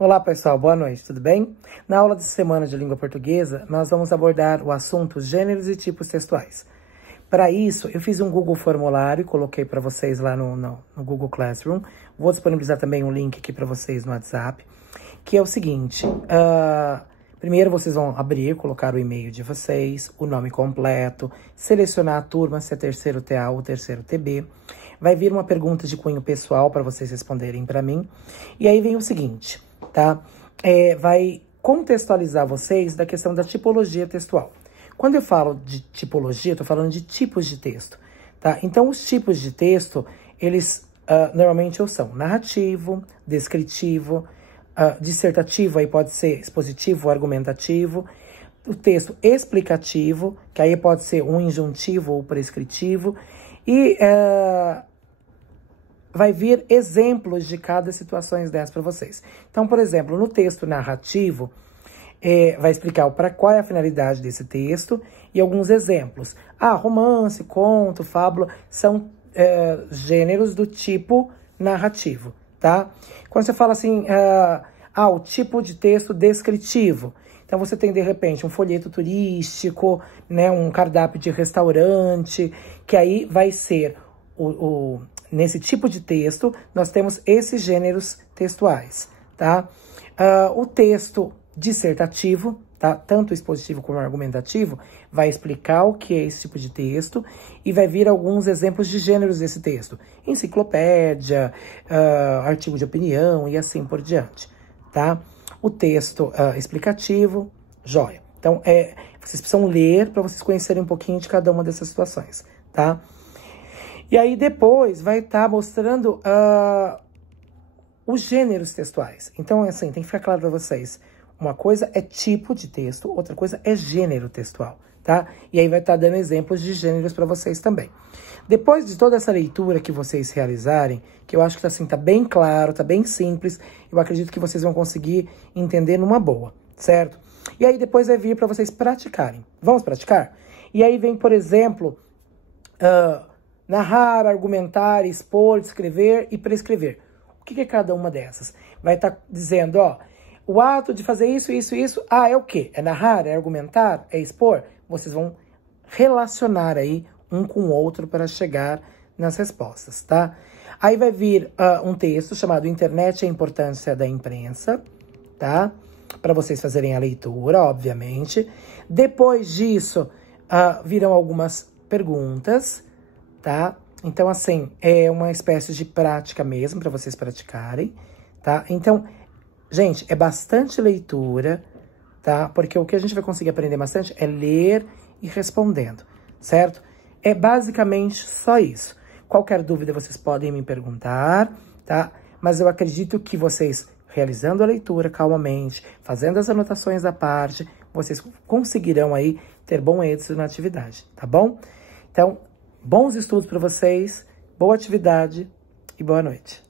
Olá pessoal, boa noite, tudo bem? Na aula de semana de língua portuguesa, nós vamos abordar o assunto gêneros e tipos textuais. Para isso, eu fiz um Google formulário e coloquei para vocês lá no Google Classroom. Vou disponibilizar também um link aqui para vocês no WhatsApp, que é o seguinte. Primeiro vocês vão abrir, colocar o e-mail de vocês, o nome completo, selecionar a turma, se é terceiro TA ou terceiro TB. Vai vir uma pergunta de cunho pessoal para vocês responderem para mim. E aí vem o seguinte, tá? Vai contextualizar vocês da questão da tipologia textual. Quando eu falo de tipologia, eu tô falando de tipos de texto, tá? Então, os tipos de texto, eles normalmente são narrativo, descritivo, dissertativo, aí pode ser expositivo ou argumentativo, o texto explicativo, que aí pode ser um injuntivo ou prescritivo, e vai vir exemplos de cada situação dessas para vocês. Então, por exemplo, no texto narrativo, vai explicar qual é a finalidade desse texto e alguns exemplos. Romance, conto, fábula, são gêneros do tipo narrativo, tá? Quando você fala assim, o tipo de texto descritivo. Então, você tem, de repente, um folheto turístico, né, um cardápio de restaurante, que aí vai ser, nesse tipo de texto, nós temos esses gêneros textuais, tá? O texto dissertativo, tá? Tanto expositivo como argumentativo, vai explicar o que é esse tipo de texto e vai vir alguns exemplos de gêneros desse texto. Enciclopédia, artigo de opinião e assim por diante, tá? O texto explicativo, joia. Então, vocês precisam ler para vocês conhecerem um pouquinho de cada uma dessas situações, tá? E aí depois vai estar mostrando os gêneros textuais. Então, assim, tem que ficar claro para vocês. Uma coisa é tipo de texto, outra coisa é gênero textual, tá? E aí vai estar dando exemplos de gêneros para vocês também. Depois de toda essa leitura que vocês realizarem, que eu acho que assim, tá bem claro, tá bem simples, eu acredito que vocês vão conseguir entender numa boa, certo? E aí depois vai vir para vocês praticarem. Vamos praticar? E aí vem, por exemplo, narrar, argumentar, expor, descrever e prescrever. O que é cada uma dessas? Vai estar dizendo, o ato de fazer isso, isso, isso, é o quê? É narrar, é argumentar, é expor? Vocês vão relacionar aí um com o outro para chegar nas respostas, tá? Aí vai vir um texto chamado Internet e a Importância da Imprensa, tá? Para vocês fazerem a leitura, obviamente. Depois disso, virão algumas perguntas, tá? Então, assim, é uma espécie de prática mesmo para vocês praticarem, tá? Então, gente, é bastante leitura, tá? Porque o que a gente vai conseguir aprender bastante é ler e respondendo, certo? É basicamente só isso. Qualquer dúvida vocês podem me perguntar, tá? Mas eu acredito que vocês, realizando a leitura calmamente, fazendo as anotações à parte, vocês conseguirão aí ter bom êxito na atividade, tá bom? Então, bons estudos para vocês, boa atividade e boa noite.